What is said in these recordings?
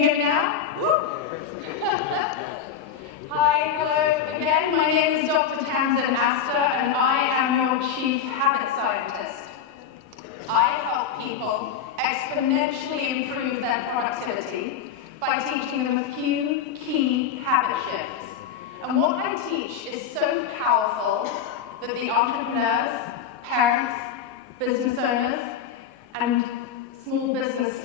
hear me now? Hi, hello again. My name is Dr. Tamsin Astor, and I am your Chief Habit Scientist. I help people exponentially improve their productivity by teaching them a few key habit shifts. And what I teach is so powerful that the entrepreneurs, parents, business owners, and small business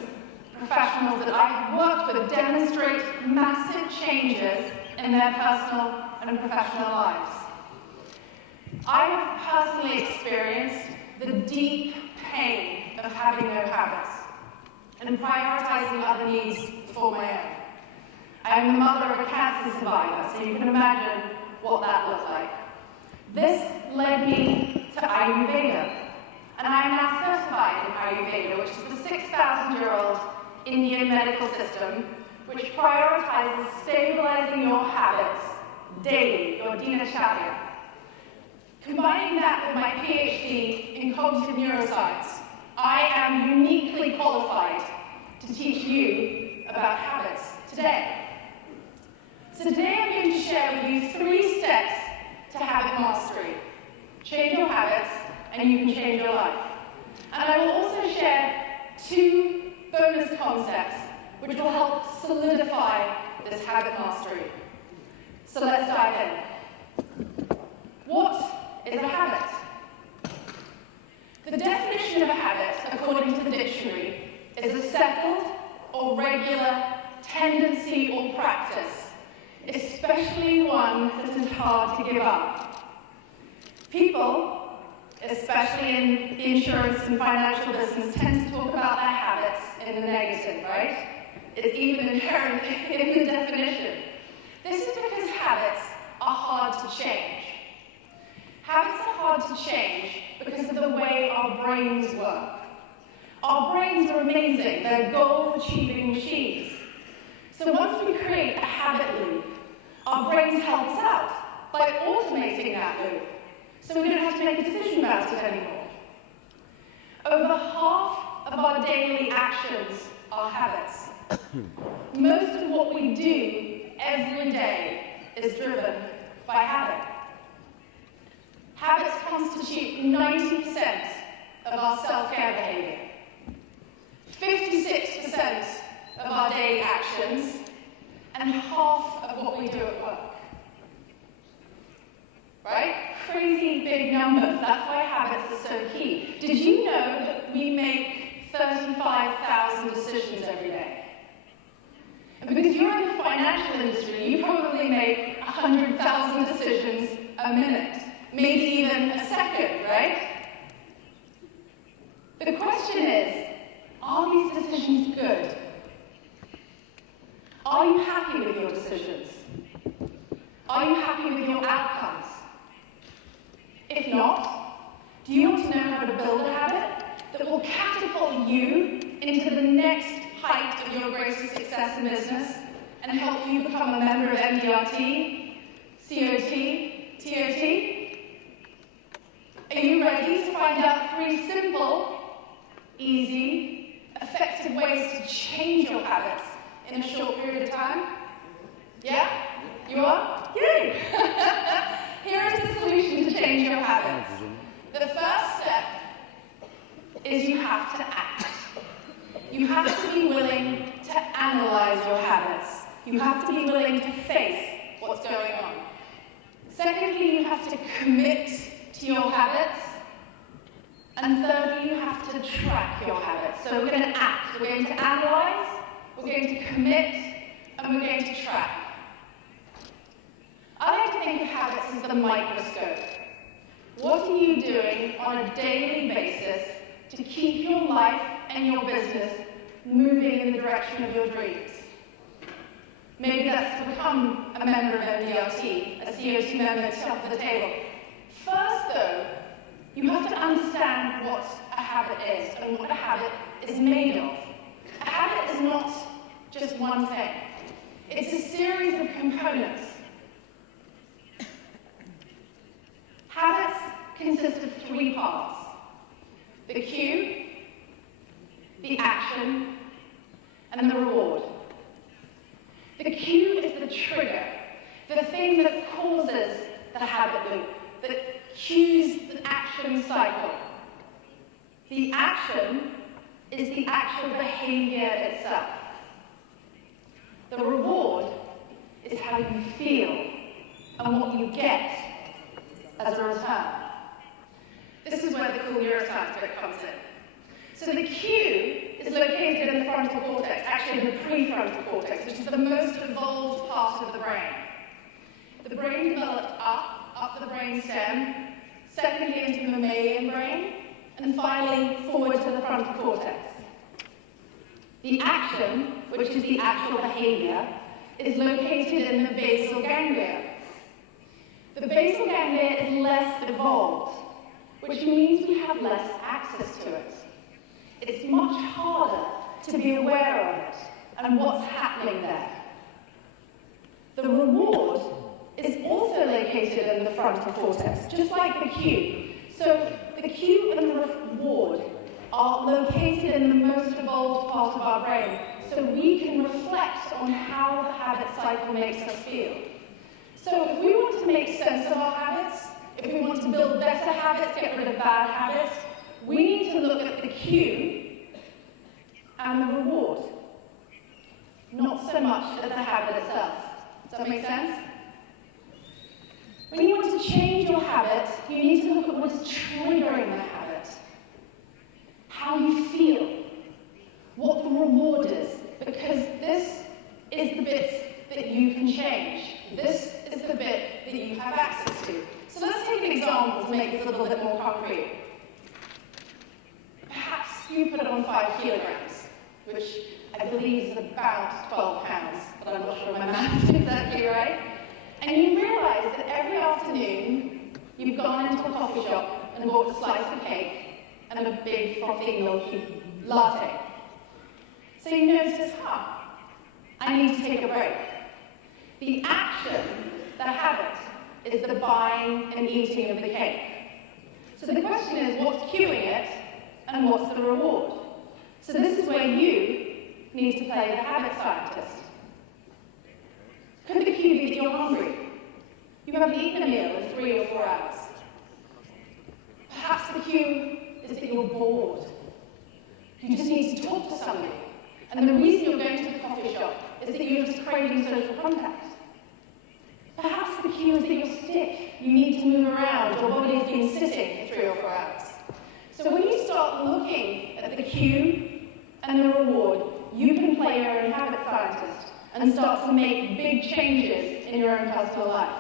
professionals that I've worked with demonstrate massive changes in their personal and professional lives. I've personally experienced the deep pain of having no habits and prioritizing other needs before my own. I am the mother of a cancer survivor, so you can imagine what that looked like. This led me to Ayurveda, and I am now certified in Ayurveda, which is the 6,000-year-old Indian medical system, which prioritizes stabilizing your habits daily, your dinacharya. Combining that with my PhD in cognitive neuroscience, I am uniquely qualified to teach you about habits today. So today I'm going to share with you 3 steps to habit mastery. Change your habits, and you can change your life. And I will also share 2 bonus concepts which will help solidify this habit mastery. So let's dive in. What is a habit? The definition of a habit, according to the dictionary, is a settled or regular tendency or practice, especially one that is hard to give up. People, especially in the insurance and financial business, tend to talk about their habits in the negative, right? It's even inherent in the definition. This is because habits are hard to change. Habits are hard to change because of the way our brains work. Our brains are amazing. They're goal-achieving machines. So once we create a habit loop, our brains help us out by automating that loop, so we don't have to make a decision about it anymore. Over half of our daily actions are habits. Most of what we do every day is driven by habit. Habits constitute 90% of our self-care behavior, 56% of our daily actions, and half of what we do at work. Right? Crazy big numbers. That's why habits are so key. Did you know that we make 35,000 decisions every day? And because you're in the financial industry, you probably make 100,000 decisions a minute, maybe even a second, right? The question is, are these decisions good? Are you happy with your decisions? Are you happy with your outcomes? If not, do you want to know how to build a habit that will catapult you into the next height of your greatest success in business and help you become a member of MDRT, COT, TOT? Are you ready to find out 3 simple, easy, effective ways to change your habits in a short period of time? Yeah? You are? Yay! Here is the solution to change your habits. The first step is you have to act. You have to be willing to analyze your habits. You have to be willing to face what's going on. Secondly, you have to commit to your habits. And thirdly, you have to track your habits. So we're going to act, we're going to analyze, we're going to commit, and we're going to track. I like to think of habits as the microscope. What are you doing on a daily basis to keep your life and your business moving in the direction of your dreams? Maybe that's to become a member of MDRT, a COT member to top of the table. First, though, you have to understand what a habit is and what a habit is made of. A habit is not just one thing. It's a series of components. Habits consist of 3 parts: the cue, the action, and the reward. The cue is the trigger, the thing that causes the habit loop, that cues the action cycle. The action is the actual behavior itself. The reward is how you feel and what you get as a return. This is where the cool neuroscience bit comes in. So the cue is located in the frontal cortex, actually in the prefrontal cortex, which is the most evolved part of the brain. The brain developed up the brain stem, secondly into the mammalian brain, and finally forward to the frontal cortex. The action, which is the actual behavior, is located in the basal ganglia. The basal ganglia is less evolved, which means we have less access to it. It's much harder to be aware of it and what's happening there. The reward is also located in the frontal cortex, just like the cue. So the cue and the reward are located in the most evolved part of our brain, so we can reflect on how the habit cycle makes us feel. So if we want to make sense of our habits, if we want to build better habits, get rid of bad habits, we need to look at the cue and the reward, not so much at the habit itself. Does that make sense? When you want to change your habit, you need to look at what's triggering the habit, how you feel, what the reward is, because this is the bit that you can change. This is the bit that you have access to. So let's take an example to make this a little bit more concrete. Perhaps you put on 5 kilograms, which I believe is about 12 pounds, but I'm not sure my math is exactly right. And you realize that every afternoon you've gone into a coffee shop and bought a slice of cake and a big frothy milky latte. So you notice, I need to take a break. The action, the habit, is the buying and eating of the cake. So the question is, what's cueing it and what's the reward? So this is where you need to play the habit scientist. Could the cue be that you're hungry? You haven't eaten a meal in 3 or 4 hours. Perhaps the cue is that you're bored. You just need to talk to somebody. And the reason you're going to the coffee shop is that you're just craving social contact. Perhaps the cue is that you're stiff. You need to move around. Your body's been sitting for 3 or 4 hours. So when you start looking at the cue and the reward, you can play your own habit scientist and start to make big changes in your own personal life.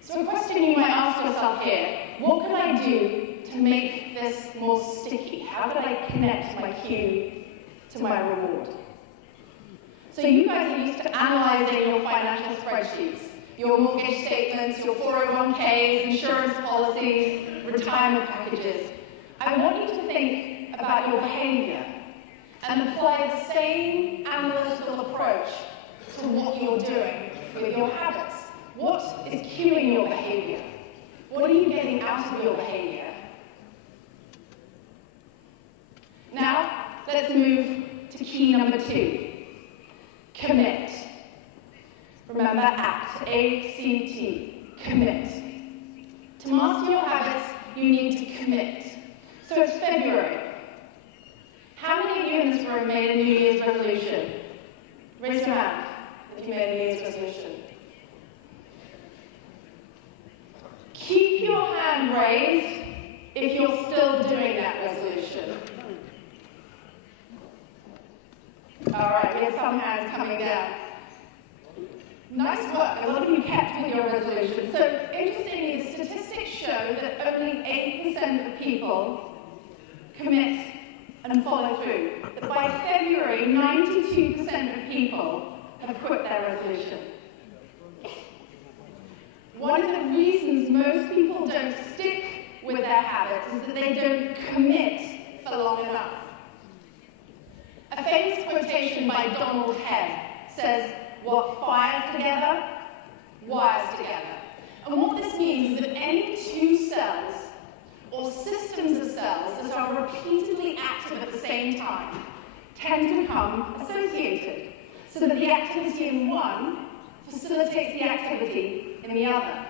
So a question you might ask yourself here, what can I do to make this more sticky? How do I connect my cue to my reward? So you guys are used to analyzing your financial spreadsheets, your mortgage statements, your 401ks, insurance policies, retirement packages. I want you to think about your behavior and apply the same analytical approach to what you're doing with your habits. What is cueing your behavior? What are you getting out of your behavior? Now, let's move to key number 2. Commit. Remember, ACT, A-C-T, commit. To master your habits, you need to commit. So it's February. How many of you in this room made a New Year's resolution? Raise your hand if you made a New Year's resolution. Keep your hand raised if you're still doing that resolution. All right, we have some hands coming down. Nice work. A lot of you kept with your resolution. So, interestingly, the statistics show that only 8% of people commit and follow through. That by February, 92% of people have quit their resolution. One of the reasons most people don't stick with their habits is that they don't commit for long enough. A famous quotation by Donald Hebb says, "What fires together, wires together." And what this means is that any 2 cells or systems of cells that are repeatedly active at the same time tend to become associated. so that the activity in one facilitates the activity in the other.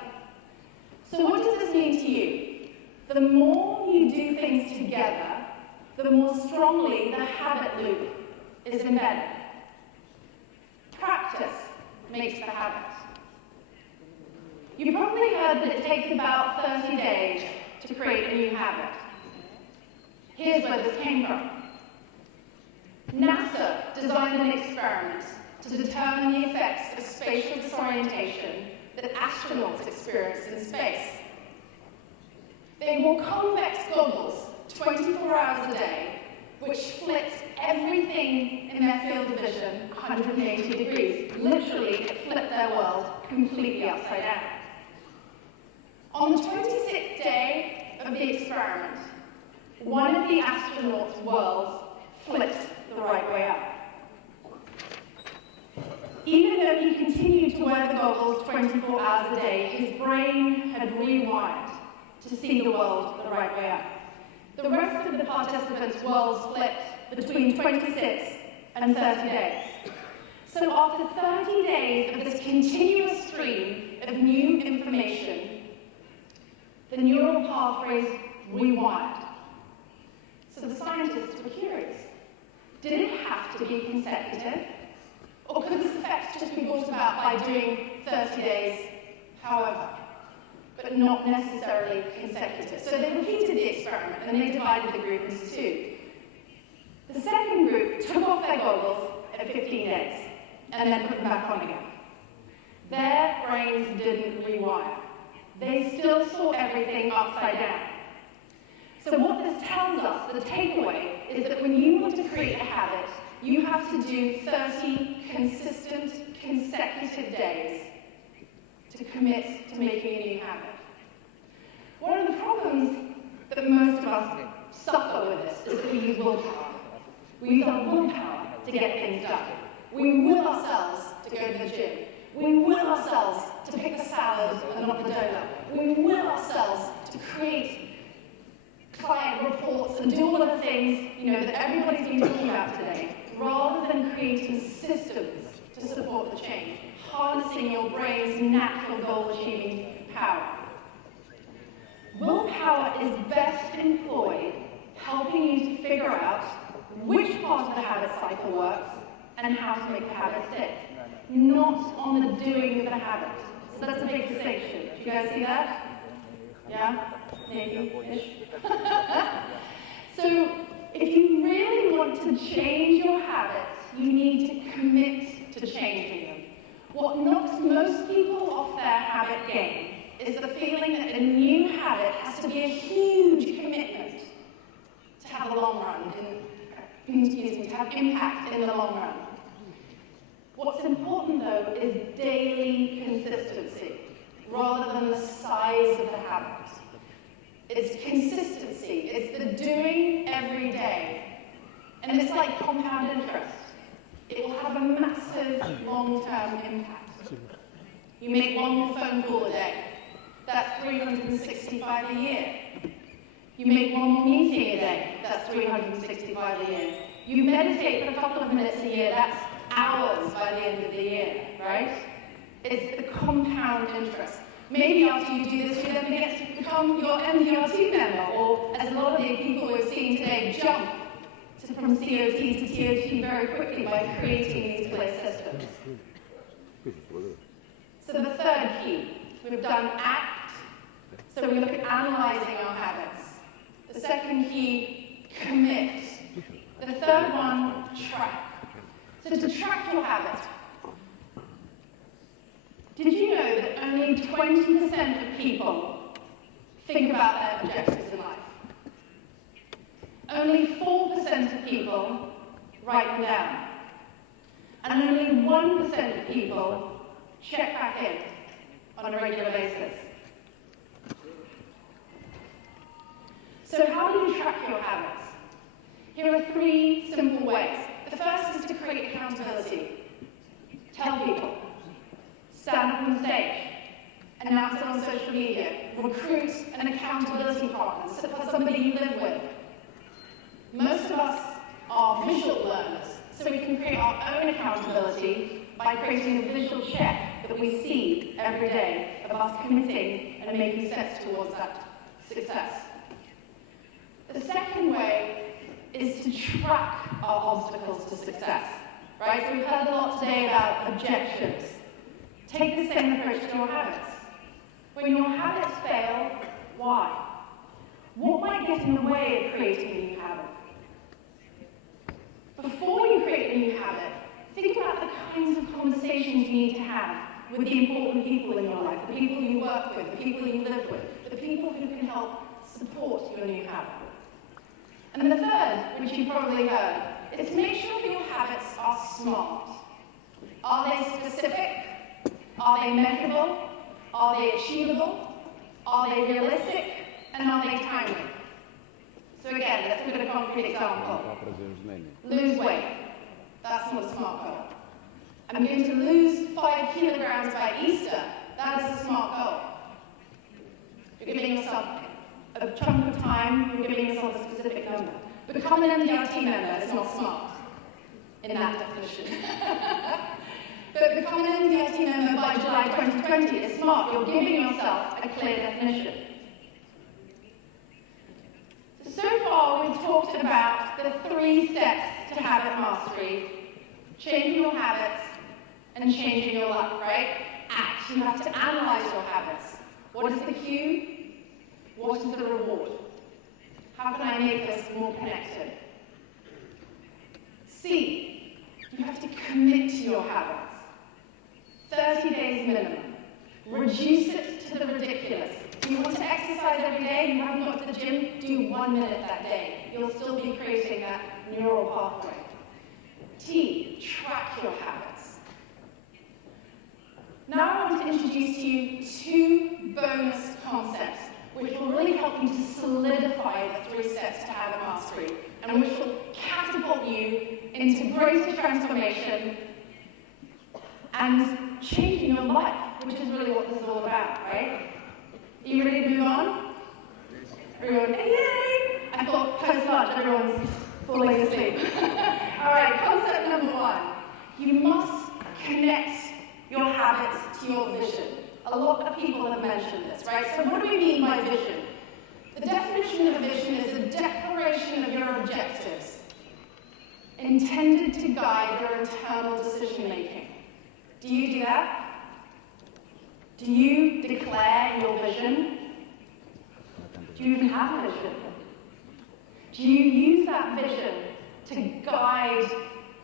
So what does this mean to you? The more you do things together, the more strongly the habit loop is embedded. Practice makes the habit. You've probably heard that it takes about 30 days to create a new habit. Here's where this came from. NASA designed an experiment to determine the effects of spatial disorientation that astronauts experience in space. They wore convex goggles 24 hours a day, which flipped everything in their field of vision 180 degrees. Literally, it flipped their world completely upside down. On the 26th day of the experiment, one of the astronauts' worlds flipped the right way up. Even though he continued to wear the goggles 24 hours a day, his brain had rewired to see the world the right way up. The rest of the participants' worlds flipped between 26 and 30 days. So after 30 days of this continuous stream of new information, the neural pathways rewired. So the scientists were curious. Did it have to be consecutive? Or could this effect just be brought about by doing 30 days, however, but not necessarily consecutive? So they repeated the experiment, and they divided the group into two. The second group took off their goggles at 15 days, and then put them back on again. Their brains didn't rewire. They still saw everything upside down. So what this tells us, the takeaway, is that when you want to create a habit, you have to do 30 consistent, consecutive days to commit to making a new habit. One of the problems that most of us suffer with this is that we use willpower. We use our willpower to get things done. We will ourselves to go to the gym. We will ourselves to pick the salad and not the donut. We will ourselves to create client reports and do all of the things, that everybody's been talking about today, rather than creating systems to support the change, harnessing your brain's natural goal-achieving power. Willpower is best employed helping you to figure out which part of the habit cycle works and how to make the habit stick, not on the doing of the habit. So that's a big distinction. Do you guys see that? Yeah? Maybe-ish? So if you really want to change your habits, you need to commit to changing them. What knocks most people off their habit game is the feeling that a new habit has to be a huge commitment to have a long run, to have impact in the long run. What's important, though, is daily consistency, rather than the size of the habit. It's consistency. It's the doing every day. And it's like compound interest. It will have a massive long-term impact. You make one more phone call a day. That's 365 a year. You make one more meeting a day. That's 365 a year. You meditate for a couple of minutes a year. That's hours by the end of the year, right? It's the compound interest. Maybe after you do this, you then get to become your MDRT member, or as a lot of the people we're seeing today, jump from COT to TOT very quickly by creating these clear systems. So the third key, we've done act, so we look at analyzing our habits. The second key, commit. The third one, track. So to track your habit, did you know that only 20% of people think about their objectives in life? Only 4% of people write them down. And only 1% of people check back in on a regular basis. So how do you track your habits? Here are 3 simple ways. The first is to create accountability. Tell people. Stand up on stage, announce it on social media, recruit an accountability partner, somebody you live with. Most of us are visual learners, so we can create our own accountability by creating a visual check that we see every day of us committing and making steps towards that success. The second way is to track our obstacles to success, right? So we've heard a lot today about objections. Take the same approach to your habits. When your habits fail, why? What might get in the way of creating a new habit? Before you create a new habit, think about the kinds of conversations you need to have with the important people in your life, the people you work with, the people you live with, the people who can help support your new habit. And the third, which you've probably heard, is to make sure that your habits are smart. Are they specific? Are they measurable? Are they achievable? Are they realistic? And are they timely? So again, let's look at a concrete example. Lose weight. That's not a smart goal. I'm going to lose 5 kilograms by Easter. That is a smart goal. You're giving yourself a chunk of time, you're giving yourself a specific number. Become an MDRT member is not smart in that definition. But become an MDRT member by July 2020 is smart. You're giving yourself a clear definition. So far, we've talked about the 3 steps to habit mastery: changing your habits and changing your life, right? Act. You have to analyze your habits. What is the cue? What is the reward? How can I make this more connected? C, you have to commit to your habits. 30 days minimum. Reduce it to the ridiculous. If you want to exercise every day, you haven't got to the gym, do 1 minute that day. You'll still be creating that neural pathway. T, track your habits. Now I want to introduce to you 2 bonus concepts which will really help you to solidify the 3 steps to habit mastery and which will catapult you into greater transformation and changing your life, which is really what this is all about, right? Are you ready to move on? Everyone, yay! I thought post-lunch, everyone's falling asleep. All right, concept number 1. You must connect your habits to your vision. A lot of people have mentioned this, right? So what do we mean by vision? The definition of a vision is a declaration of your objectives intended to guide your internal decision-making. Do you do that? Do you declare your vision? Do you even have a vision? Do you use that vision to guide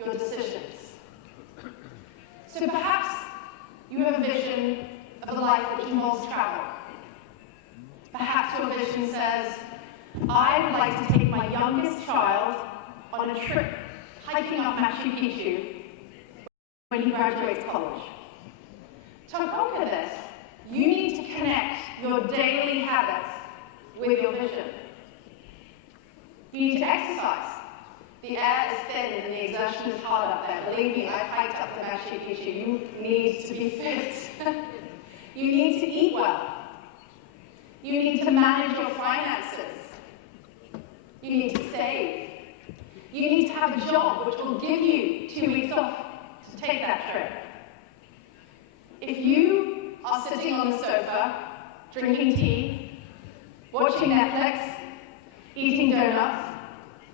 your decisions? So perhaps you have a vision of a life which involves travel. Perhaps your vision says, I would like to take my youngest child on a trip hiking up Machu Picchu when he graduates college. To conquer this, you need to connect your daily habits with your vision. You need to exercise. The air is thin and the exertion is hard up there. Believe me, I've hiked up the Machu Picchu. You need to be fit. You need to eat well. You need to manage your finances. You need to save. You need to have a job which will give you 2 weeks off to take that trip. If you are sitting on the sofa, drinking tea, watching Netflix, eating donuts,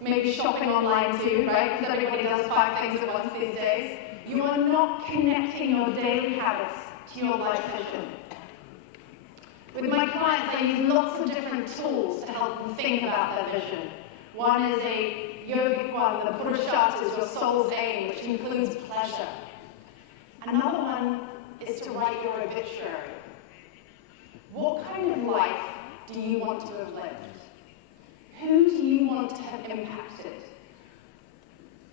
maybe shopping online too, right? Because everybody does 5 things at once these days. You are not connecting your daily habits to your life vision. With my clients, I use lots of different tools to help them think about their vision. One is a yogic one, the Purusharta is your soul's aim, which includes pleasure. Another one is to write your obituary. What kind of life do you want to have lived? Who do you want to have impacted?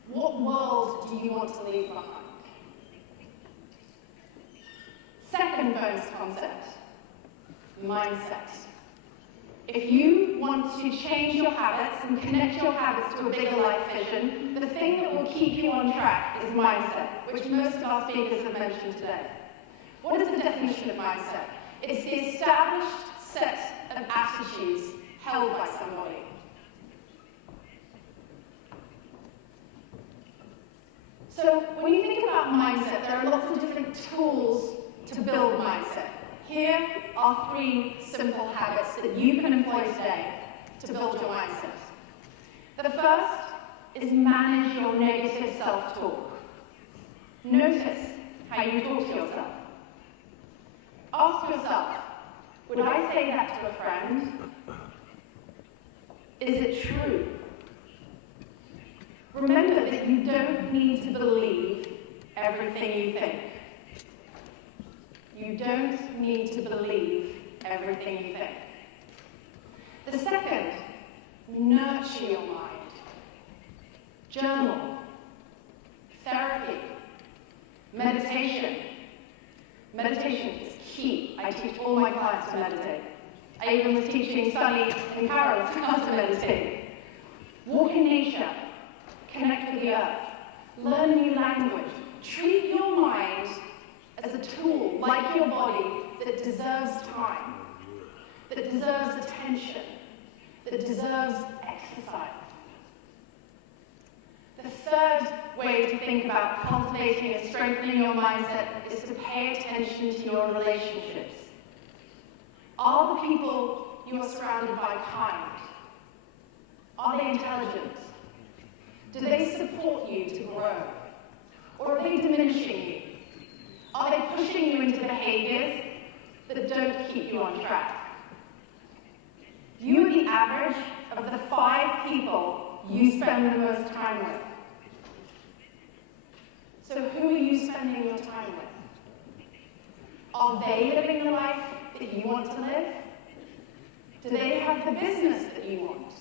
What world do you want to leave behind? Second bonus concept, mindset. If you want to change your habits and connect your habits to a bigger life vision, the thing that will keep you on track is mindset, which most of our speakers have mentioned today. What is the definition of mindset? It's the established set of attitudes held by somebody. So when you think about mindset, there are lots of different tools to build mindset. Here are 3 simple habits that you can employ today to build your mindset. The first is manage your negative self-talk. Notice how you talk to yourself. Ask yourself, would I say that to a friend? Is it true? Remember that you don't need to believe everything you think. You don't need to believe everything you think. The second, nurture your mind. Journal, therapy, meditation. Meditation is key. I teach all my clients to meditate. I even was teaching Sunny and Carol how to meditate. Walk in nature, connect with the earth, learn a new language. Treat your mind as a tool, like your body, that deserves time, that deserves attention, that deserves exercise. The third way to think about cultivating and strengthening your mindset is to pay attention to your relationships. Are the people you are surrounded by kind? Are they intelligent? Do they support you to grow? Or are they diminishing you? Are they pushing you into behaviors that don't keep you on track? You are the average of the 5 people you spend the most time with. So who are you spending your time with? Are they living the life that you want to live? Do they have the business that you want?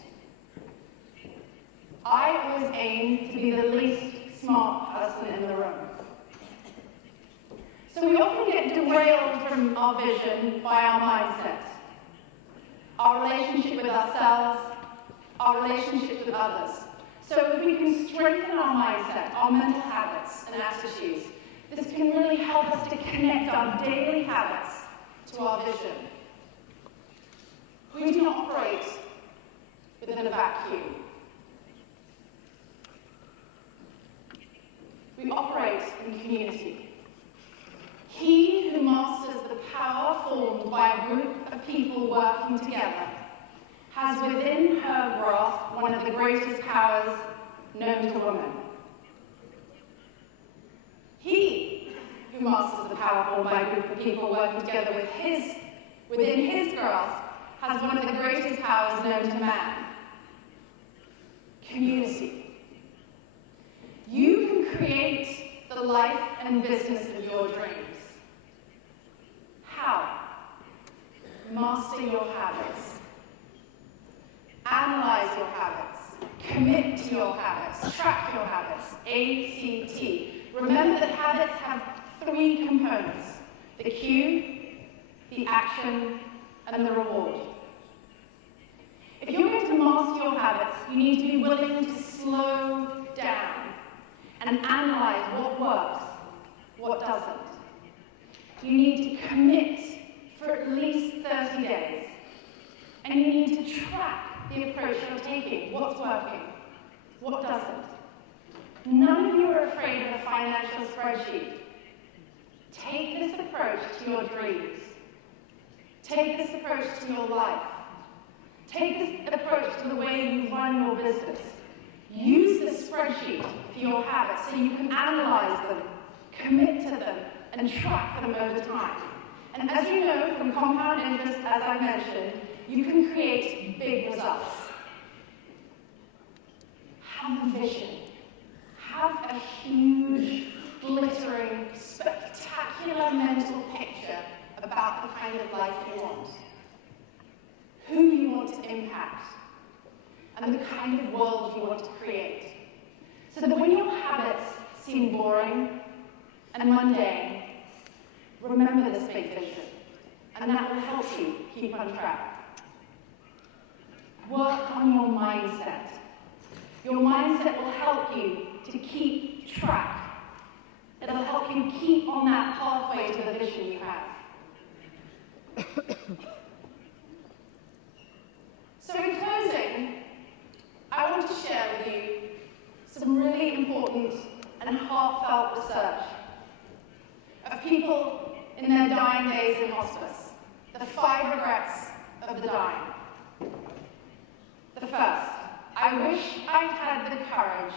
I always aim to be the least smart person in the room. So we often get derailed from our vision by our mindset, our relationship with ourselves, our relationship with others. So if we can strengthen our mindset, our mental habits and attitudes, this can really help us to connect our daily habits to our vision. We do not operate within a vacuum. We operate in community. He who masters the power formed by a group of people working together has within her grasp one of the greatest powers known to woman. He who masters the power formed by a group of people working together within his grasp has one of the greatest powers known to man. Community. You can create the life and business of your dreams. How? Master your habits. Analyze your habits. Commit to your habits. Track your habits. ACT. Remember that habits have 3 components: the cue, the action, and the reward. If you're going to master your habits, you need to be willing to slow down and analyze what works, what doesn't. You need to commit for at least 30 days. And you need to track the approach you're taking. What's working? What doesn't? None of you are afraid of a financial spreadsheet. Take this approach to your dreams. Take this approach to your life. Take this approach to the way you run your business. Use this spreadsheet for your habits so you can analyze them, commit to them, and track them over time. And as you know from compound interest, as I mentioned, you can create big results. Have a vision. Have a huge, glittering, spectacular mental picture about the kind of life you want, who you want to impact, and the kind of world you want to create. So that when your habits seem boring and mundane, remember this big vision, and that will help you keep on track. Work on your mindset. Your mindset will help you to keep track. It'll help you keep on that pathway to the vision you have. So in closing, I want to share with you some really important and heartfelt hospice. The 5 regrets of the dying. The first, I wish I'd had the courage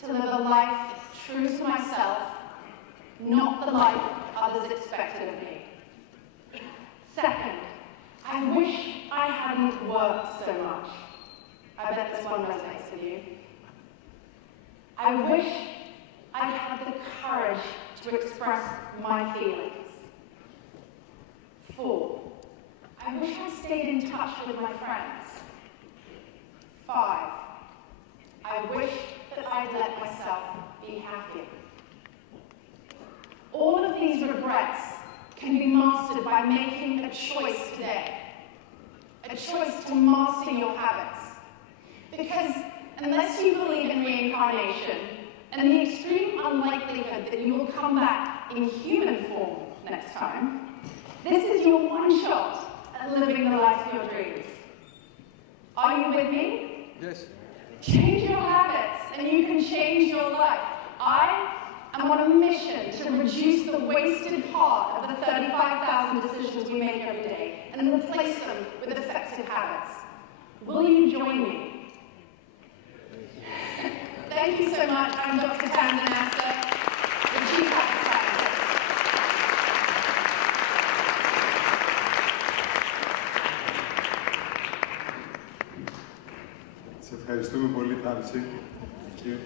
to live a life true to myself, not the life others expected of me. Second, I wish I hadn't worked so much. I bet this one resonates with you. I wish I had the courage to express my feelings. 4, I wish I stayed in touch with my friends. 5, I wish that I'd let myself be happier. All of these regrets can be mastered by making a choice today. A choice to master your habits. Because unless you believe in reincarnation and the extreme unlikelihood that you will come back in human form next time, this is your one shot at living the life of your dreams. Are you with me? Yes. Change your habits and you can change your life. I am on a mission to reduce the wasted part of the 35,000 decisions we make every day and replace them with effective habits. Will you join me? Thank you so much. I'm Dr. Tamsin, Astor, the Chief Habit Scientist. Σε ευχαριστούμε πολύ, Tamsin. Thank you.